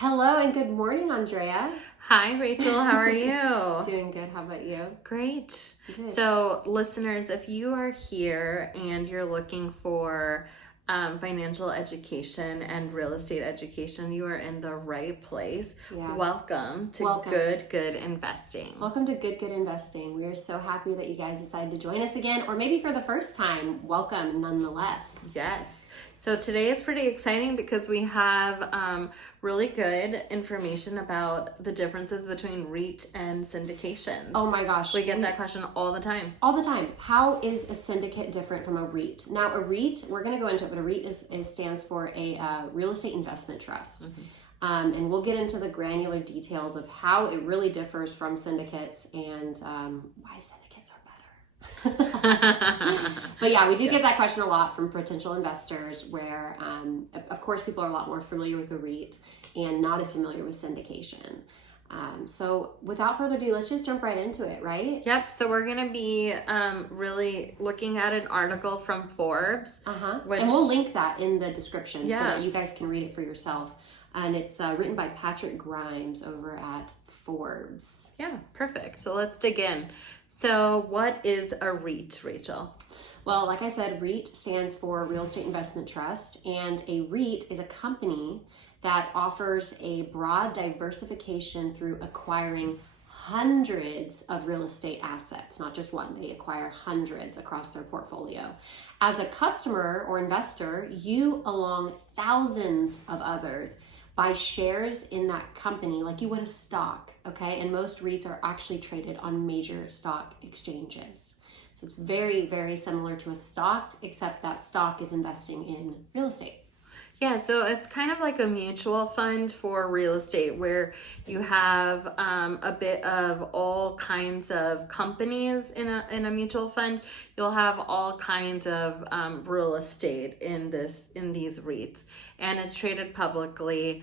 Hello and good morning, Andrea. Hi, Rachel. How are you? Doing good. How about you? Great. Good. So, listeners, if you are here and you're looking for financial education and real estate education, you are in the right place. Yeah. Welcome to Welcome. Good Investing. Welcome to Good Investing. We are so happy that you guys decided to join us again, or maybe for the first time. Welcome nonetheless. Yes. So today is pretty exciting because we have really good information about the differences between REIT and syndications. Oh my gosh. We get that question all the time. All the time. How is a syndicate different from a REIT? Now, a REIT, we're going to go into it, but a REIT stands for a real estate investment trust. Mm-hmm. And we'll get into the granular details of how it really differs from syndicates and why syndicates are better. But yeah, we do get that question a lot from potential investors where, of course, people are a lot more familiar with the REIT and not as familiar with syndication. So without further ado, let's just jump right into it, right? Yep. So we're going to be really looking at an article from Forbes. And we'll link that in the description so that you guys can read it for yourself. And it's written by Patrick Grimes over at Forbes. Yeah, perfect. So let's dig in. So what is a REIT, Rachel? Well, like I said, REIT stands for Real Estate Investment Trust, and a REIT is a company that offers a broad diversification through acquiring hundreds of real estate assets, not just one. They acquire hundreds across their portfolio. As a customer or investor, you, along thousands of others, buy shares in that company like you would a stock, okay? And most REITs are actually traded on major stock exchanges. So it's very, very similar to a stock, except that stock is investing in real estate. Yeah, so it's kind of like a mutual fund for real estate where you have a bit of all kinds of companies in a mutual fund. You'll have all kinds of real estate in these REITs, and it's traded publicly.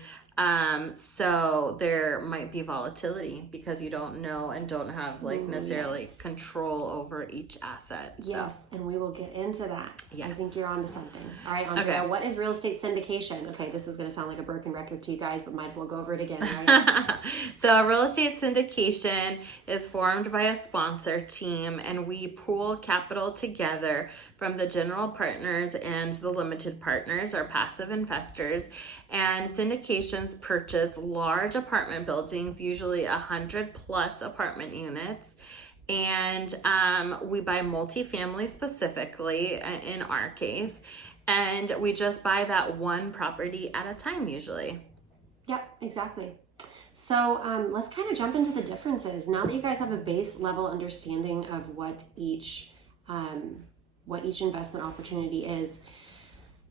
So there might be volatility because you don't know and don't have necessarily control over each asset. Yes, and we will get into that. Yes. I think you're onto something. All right, Andrea, What is real estate syndication? Okay, this is going to sound like a broken record to you guys, but might as well go over it again, right? So a real estate syndication is formed by a sponsor team, and we pool capital together from the general partners and the limited partners, or passive investors. And syndications purchase large apartment buildings, usually 100 plus apartment units. And we buy multifamily specifically in our case. And we just buy that one property at a time usually. Yep, exactly. So let's kind of jump into the differences. Now that you guys have a base level understanding of what each investment opportunity is,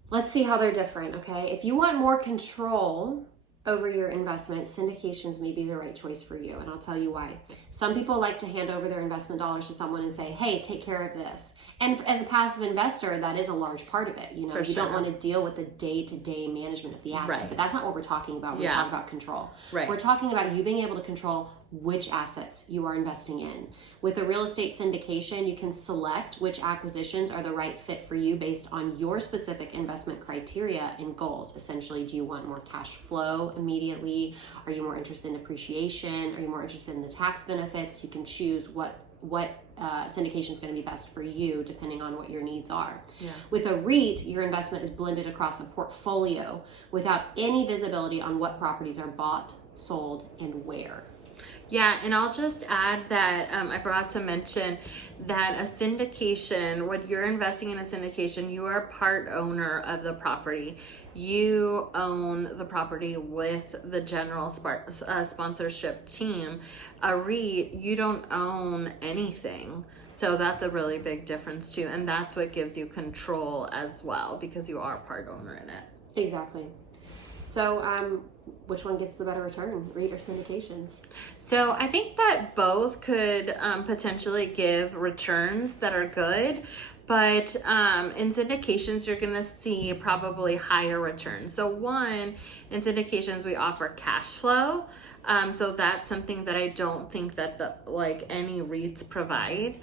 let's see how they're different, okay? If you want more control over your investment, syndications may be the right choice for you, and I'll tell you why. Some people like to hand over their investment dollars to someone and say, hey, take care of this. And as a passive investor, that is a large part of it. You know, don't want to deal with the day-to-day management of the asset, Right. But that's not what we're talking about. We're talking about control. Right. We're talking about you being able to control which assets you are investing in. With a real estate syndication, you can select which acquisitions are the right fit for you based on your specific investment criteria and goals. Essentially, do you want more cash flow immediately? Are you more interested in appreciation? Are you more interested in the tax benefits? You can choose what syndication is going to be best for you depending on what your needs are. Yeah. With a REIT, your investment is blended across a portfolio without any visibility on what properties are bought, sold, and where. Yeah, and I'll just add that I forgot to mention that a syndication, when you're investing in a syndication, you are part owner of the property. You own the property with the general sponsorship team. A REIT, you don't own anything. So that's a really big difference too. And that's what gives you control as well, because you are part owner in it. Exactly. So which one gets the better return, REIT or syndications? So I think that both could potentially give returns that are good, but in syndications, you're going to see probably higher returns. So one, in syndications, we offer cash flow. So that's something that I don't think that any REITs provide.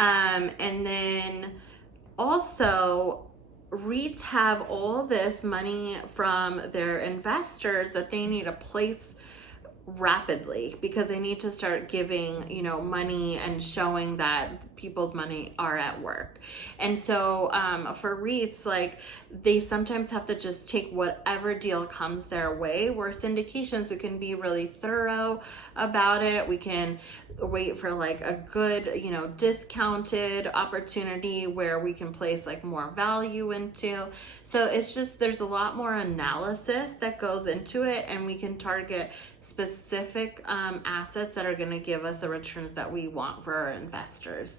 And then also, REITs have all this money from their investors that they need to place rapidly because they need to start giving, you know, money and showing that people's money are at work. And so for REITs, like, they sometimes have to just take whatever deal comes their way, where syndications, we can be really thorough about it. We can wait for like a good, you know, discounted opportunity where we can place like more value into. So it's just, there's a lot more analysis that goes into it, and we can target specific assets that are going to give us the returns that we want for our investors.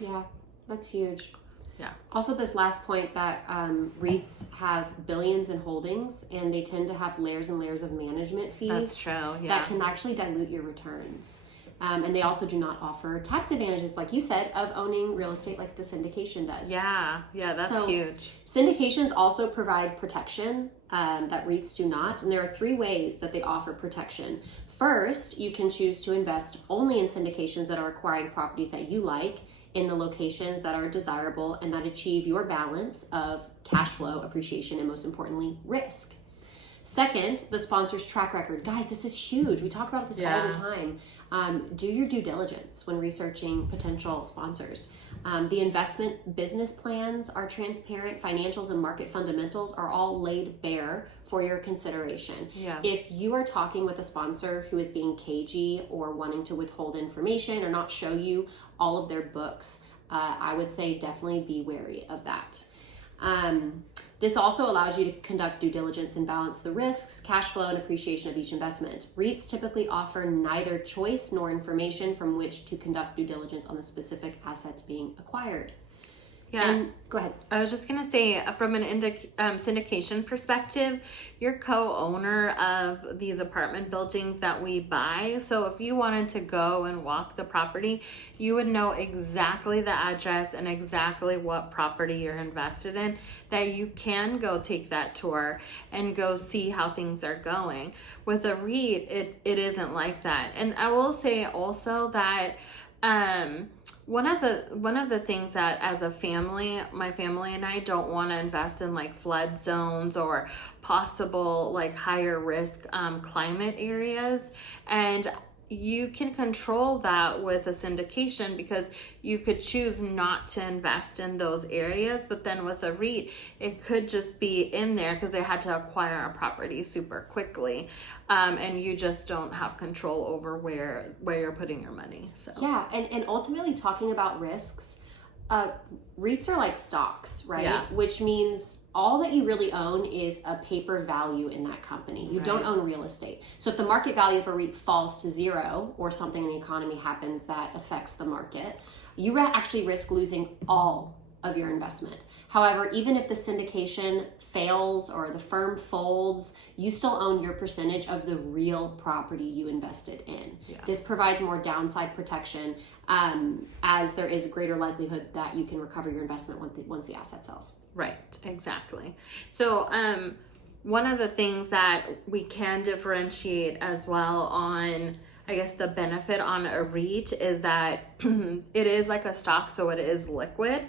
Yeah, that's huge. Yeah. Also, this last point that REITs have billions in holdings, and they tend to have layers and layers of management fees. That's true, yeah. That can actually dilute your returns. And they also do not offer tax advantages, like you said, of owning real estate like the syndication does. Yeah, that's huge. Syndications also provide protection that REITs do not. And there are 3 ways that they offer protection. First, you can choose to invest only in syndications that are acquiring properties that you like in the locations that are desirable and that achieve your balance of cash flow, appreciation, and most importantly, risk. Second, the sponsor's track record. Guys, this is huge. We talk about this all the time. Do your due diligence when researching potential sponsors. The investment business plans are transparent. Financials and market fundamentals are all laid bare for your consideration. Yeah. If you are talking with a sponsor who is being cagey or wanting to withhold information or not show you all of their books, I would say definitely be wary of that. This also allows you to conduct due diligence and balance the risks, cash flow, and appreciation of each investment. REITs typically offer neither choice nor information from which to conduct due diligence on the specific assets being acquired. Yeah. And go ahead. I was just going to say, from an syndication perspective, you're co-owner of these apartment buildings that we buy. So if you wanted to go and walk the property, you would know exactly the address and exactly what property you're invested in, that you can go take that tour and go see how things are going. With a REIT, it isn't like that. And I will say also that one of the things that as a family, my family and I don't want to invest in like flood zones or possible like higher risk climate areas. And you can control that with a syndication because you could choose not to invest in those areas. But then with a REIT, it could just be in there because they had to acquire a property super quickly. And you just don't have control over where you're putting your money. So Yeah, and ultimately talking about risks, REITs are like stocks, right? Yeah. Which means all that you really own is a paper value in that company. You don't own real estate. So if the market value of a REIT falls to 0 or something in the economy happens that affects the market, you actually risk losing all of your investment. However, even if the syndication fails or the firm folds, you still own your percentage of the real property you invested in. Yeah. This provides more downside protection as there is a greater likelihood that you can recover your investment once the asset sells. Right, exactly. So one of the things that we can differentiate as well on, I guess, the benefit on a REIT is that it is like a stock, so it is liquid.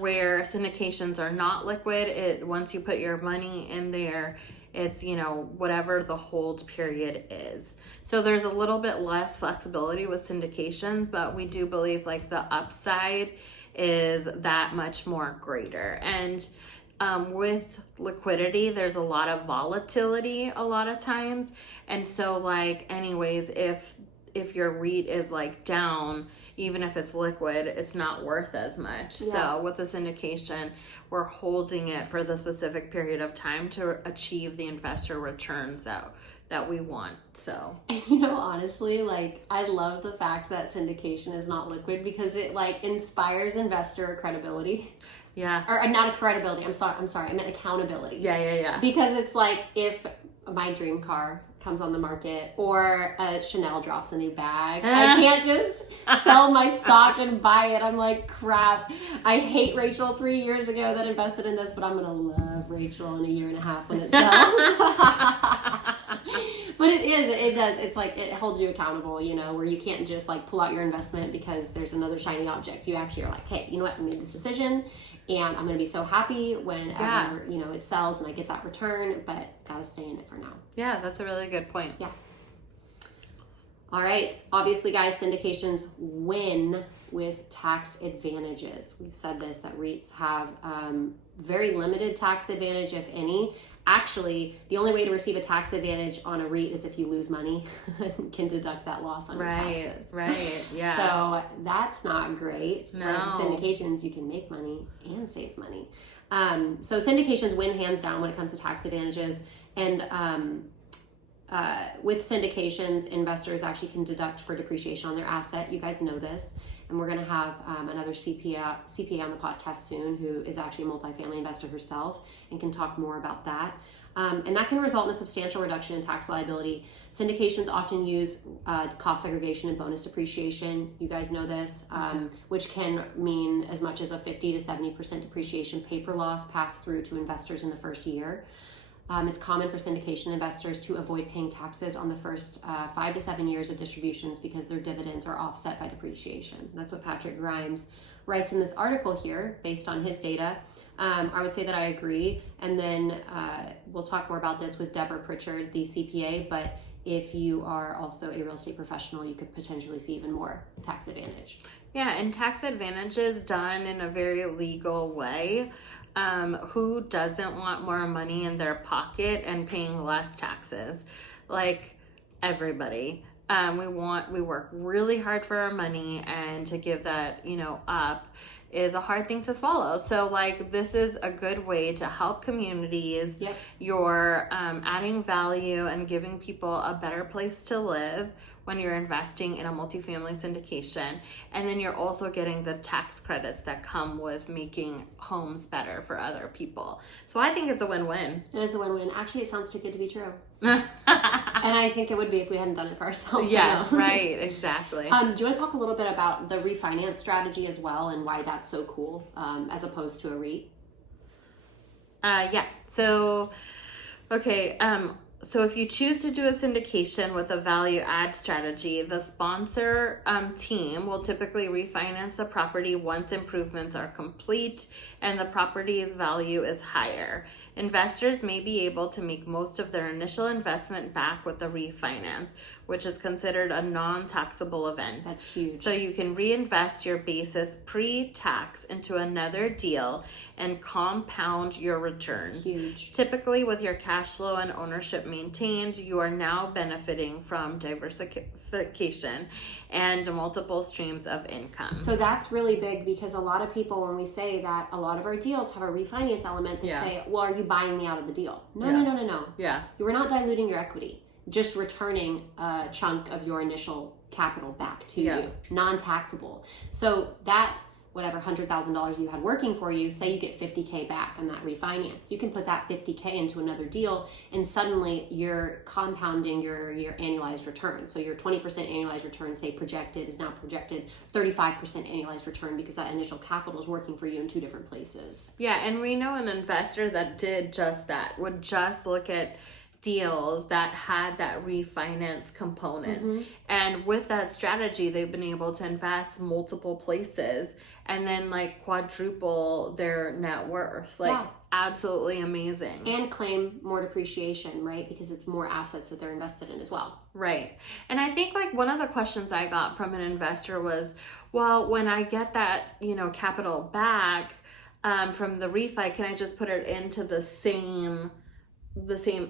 Where syndications are not liquid, once you put your money in there, it's, you know, whatever the hold period is. So there's a little bit less flexibility with syndications, but we do believe like the upside is that much more greater. And with liquidity, there's a lot of volatility a lot of times. And so like anyways, if your REIT is like down, even if it's liquid, it's not worth as much. Yeah. So with the syndication, we're holding it for the specific period of time to achieve the investor returns that we want. So, and you know, honestly, like, I love the fact that syndication is not liquid because it like inspires investor credibility. Yeah. Or not a credibility. I'm sorry. I meant accountability. Yeah. Because it's like if my dream car comes on the market or Chanel drops a new bag, I can't just sell my stock and buy it. I'm like, crap. I hate Rachel 3 years ago that invested in this, but I'm going to love Rachel in a year and a half when it sells. But But it does. It's like it holds you accountable, you know, where you can't just like pull out your investment because there's another shiny object. You actually are like, hey, you know what? I made this decision, and I'm going to be so happy whenever you know it sells and I get that return. But gotta stay in it for now. Yeah, that's a really good point. Yeah. All right. Obviously, guys, syndications win with tax advantages. We've said this, that REITs have very limited tax advantage, if any. Actually, the only way to receive a tax advantage on a REIT is if you lose money and can deduct that loss on your taxes. Right, yeah. So that's not great. No. Whereas syndications, you can make money and save money. So syndications win hands down when it comes to tax advantages. And with syndications, investors actually can deduct for depreciation on their asset. You guys know this. And we're going to have another CPA on the podcast soon who is actually a multifamily investor herself and can talk more about that. And that can result in a substantial reduction in tax liability. Syndications often use cost segregation and bonus depreciation. You guys know this, which can mean as much as a 50 to 70% depreciation paper loss passed through to investors in the first year. It's common for syndication investors to avoid paying taxes on the first 5 to 7 years of distributions because their dividends are offset by depreciation. That's what Patrick Grimes writes in this article here based on his data. I would say that I agree. And then we'll talk more about this with Deborah Pritchard, the CPA. But if you are also a real estate professional, you could potentially see even more tax advantage. Yeah, and tax advantages done in a very legal way. Who doesn't want more money in their pocket and paying less taxes? Like everybody. We work really hard for our money, and to give that, up is a hard thing to swallow. So like this is a good way to help communities. Yep. You're adding value and giving people a better place to live when you're investing in a multifamily syndication. And then you're also getting the tax credits that come with making homes better for other people. So I think it's a win-win. It is a win-win. Actually, it sounds too good to be true. And I think it would be if we hadn't done it for ourselves. Yes, right, exactly. Do you want to talk a little bit about the refinance strategy as well and why that's so cool as opposed to a REIT? Yeah. So, okay. So if you choose to do a syndication with a value add strategy, the sponsor team will typically refinance the property once improvements are complete and the property's value is higher. Investors may be able to make most of their initial investment back with the refinance, which is considered a non-taxable event. That's huge. So you can reinvest your basis pre-tax into another deal and compound your returns. Huge. Typically, with your cash flow and ownership maintained, you are now benefiting from diversification and multiple streams of income. So that's really big because a lot of people, when we say that a lot of our deals have a refinance element, they say, well, are you buying me out of the deal? No. Yeah. You are not diluting your equity, just returning a chunk of your initial capital back to you, non-taxable. So that, whatever $100,000 you had working for you, say you get $50K back on that refinance. You can put that $50K into another deal and suddenly you're compounding your annualized return. So your 20% annualized return, say projected, is now projected 35% annualized return because that initial capital is working for you in two different places. Yeah, and we know an investor that did just that, would just look at deals that had that refinance component. Mm-hmm. And with that strategy, they've been able to invest multiple places and then like quadruple their net worth. Absolutely amazing. And claim more depreciation, right? Because it's more assets that they're invested in as well. Right. And I think like one of the questions I got from an investor was, well, when I get that, capital back from the refi, can I just put it into the same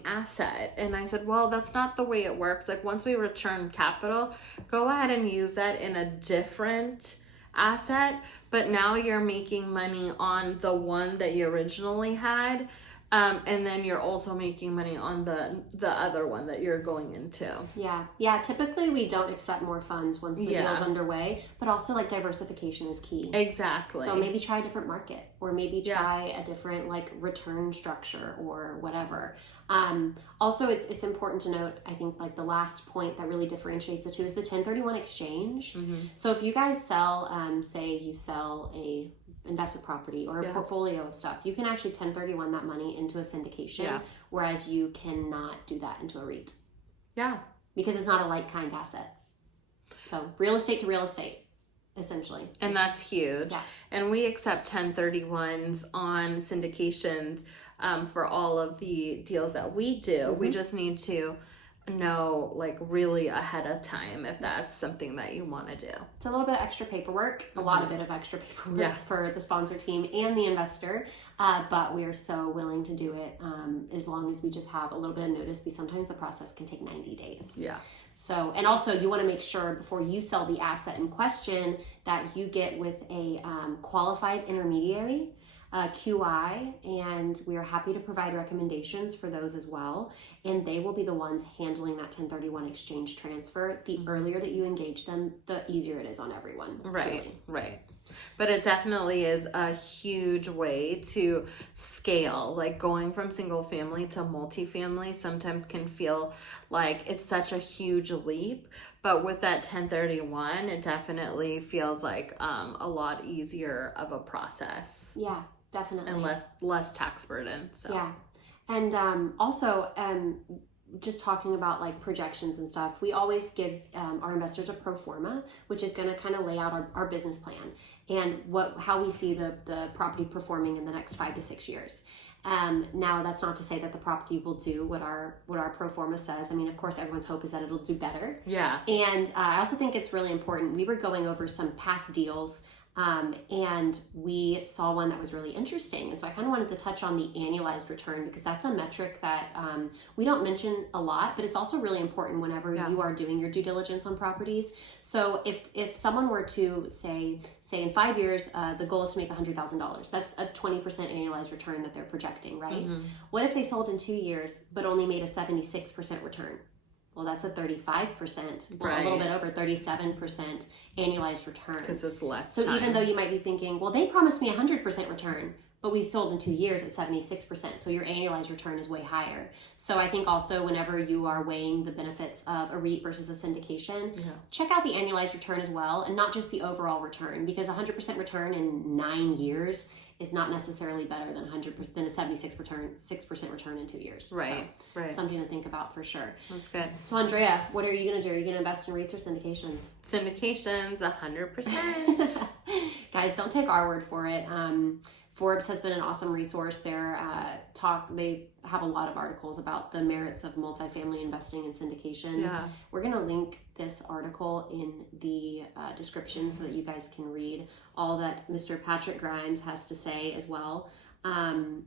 asset? And I said, well, that's not the way it works. Like once we return capital, go ahead and use that in a different asset, but now you're making money on the one that you originally had, and then you're also making money on the other one that you're going into. Yeah, typically we don't accept more funds once the deal's underway, but also like diversification is key. Exactly. So maybe try a different market, or maybe try a different like return structure or whatever. Also, it's important to note, I think like the last point that really differentiates the two is the 1031 exchange. Mm-hmm. So if you guys sell, say you sell a investment property or a portfolio of stuff, you can actually 1031 that money into a syndication, whereas you cannot do that into a REIT. Yeah. Because it's not a like-kind asset. So real estate to real estate, essentially. And that's huge. Yeah. And we accept 1031s on syndications for all of the deals that we do. We just need to know like really ahead of time if that's something that you want to do. It's a little bit of extra paperwork, a lot of extra paperwork for the sponsor team and the investor, but we are so willing to do it as long as we just have a little bit of notice, because sometimes the process can take 90 days. Yeah. So, and also you want to make sure before you sell the asset in question that you get with a qualified intermediary, QI, and we are happy to provide recommendations for those as well. And they will be the ones handling that 1031 exchange transfer. The earlier that you engage them, the easier it is on everyone. Right, truly. right. But it definitely is a huge way to scale. Like going from single family to multifamily sometimes can feel like it's such a huge leap. But with that 1031, it definitely feels like a lot easier of a process. Yeah, definitely. And less tax burden. So. Yeah. And also, just talking about like projections and stuff, we always give our investors a pro forma, which is going to kind of lay out our business plan and how we see the property performing in the next 5 to 6 years. Now, that's not to say that the property will do what our pro forma says. I mean, of course, everyone's hope is that it'll do better. Yeah. And I also think it's really important. We were going over some past deals, and we saw one that was really interesting. And so I kind of wanted to touch on the annualized return, because that's a metric that we don't mention a lot, but it's also really important whenever you are doing your due diligence on properties. So if someone were to say in 5 years, the goal is to make $100,000, that's a 20% annualized return that they're projecting, right? Mm-hmm. What if they sold in 2 years, but only made a 76% return? Well, that's a 35%, well, a little bit over 37% annualized return. Because it's less So time. even though you might be thinking, well, they promised me 100% return, but we sold in 2 years at 76%. So your annualized return is way higher. So I think also whenever you are weighing the benefits of a REIT versus a syndication, check out the annualized return as well, and not just the overall return, because 100% return in 9 years is not necessarily better than 100% than a 6% return in 2 years. Right, so right. Something to think about for sure. That's good. So Andrea, what are you going to do? Are you going to invest in REITs or syndications? Syndications, 100%. Guys, don't take our word for it. Forbes has been an awesome resource. They have a lot of articles about the merits of multifamily investing in syndications. Yeah. We're going to link this article in the description so that you guys can read all that Mr. Patrick Grimes has to say as well. And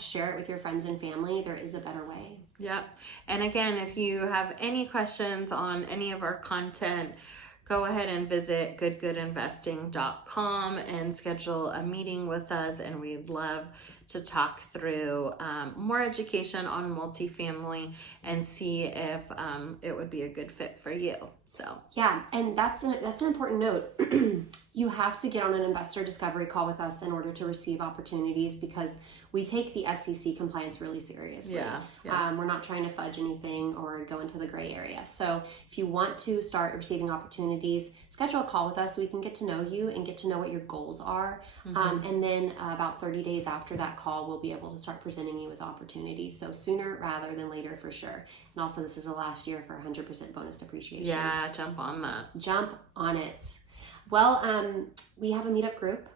share it with your friends and family. There is a better way. Yep. And again, if you have any questions on any of our content, go ahead and visit goodgoodinvesting.com and schedule a meeting with us, and we'd love to talk through more education on multifamily and see if it would be a good fit for you. So yeah, and that's an important note. You have to get on an investor discovery call with us in order to receive opportunities, because we take the SEC compliance really seriously. Yeah. We're not trying to fudge anything or go into the gray area. So if you want to start receiving opportunities, schedule a call with us so we can get to know you and get to know what your goals are. Mm-hmm. And then about 30 days after that call, we'll be able to start presenting you with opportunities. So sooner rather than later for sure. And also, this is the last year for 100% bonus depreciation. Yeah, jump on that. Jump on it. Well, we have a meetup group.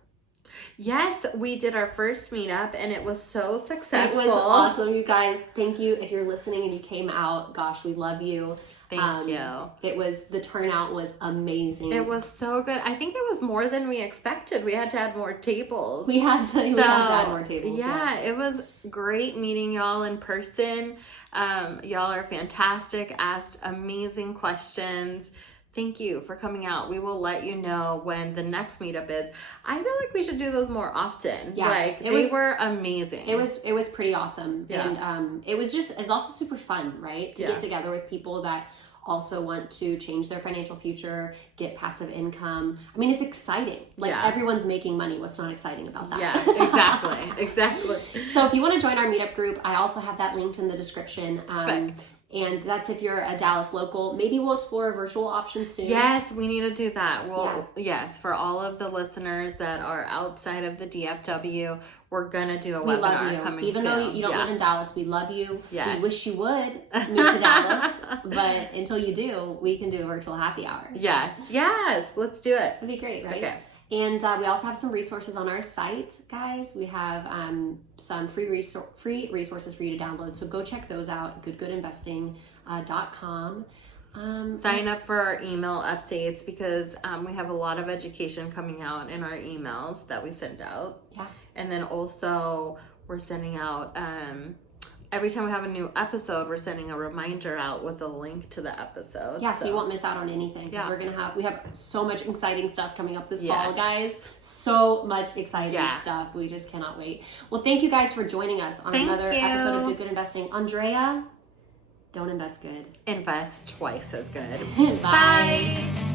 Yes, we did our first meetup and it was so successful. It was awesome, you guys. Thank you. If you're listening and you came out, gosh, we love you. Thank you. The turnout was amazing. It was so good. I think it was more than we expected. We had to add more tables. We had to add more tables. Yeah, it was great meeting y'all in person. Y'all are fantastic, asked amazing questions. Thank you for coming out. We will let you know when the next meetup is. I feel like we should do those more often. Yeah, they were amazing. It was pretty awesome. Yeah. And it's also super fun, right? To get together with people that also want to change their financial future, get passive income. I mean, it's exciting. Everyone's making money. What's not exciting about that? Yeah, exactly. So if you want to join our meetup group, I also have that linked in the description. Perfect. And that's if you're a Dallas local. Maybe we'll explore a virtual option soon. Yes, we need to do that. Well, yes, for all of the listeners that are outside of the DFW, we're going to do a webinar coming Even soon. though you don't live in Dallas, we love you. Yes. We wish you would move to Dallas. But until you do, we can do a virtual happy hour. Yes, let's do it. That'd be great, right? Okay. And we also have some resources on our site, guys. We have some free resources for you to download. So go check those out, goodgoodinvesting.com. Sign up for our email updates because we have a lot of education coming out in our emails that we send out. Yeah. And then also we're sending out, every time we have a new episode, we're sending a reminder out with a link to the episode. Yeah, so you won't miss out on anything because we have so much exciting stuff coming up this fall, guys. So much exciting stuff. We just cannot wait. Well, thank you guys for joining us on another episode of Good Good Investing. Andrea, don't invest good. Invest twice as good. Bye.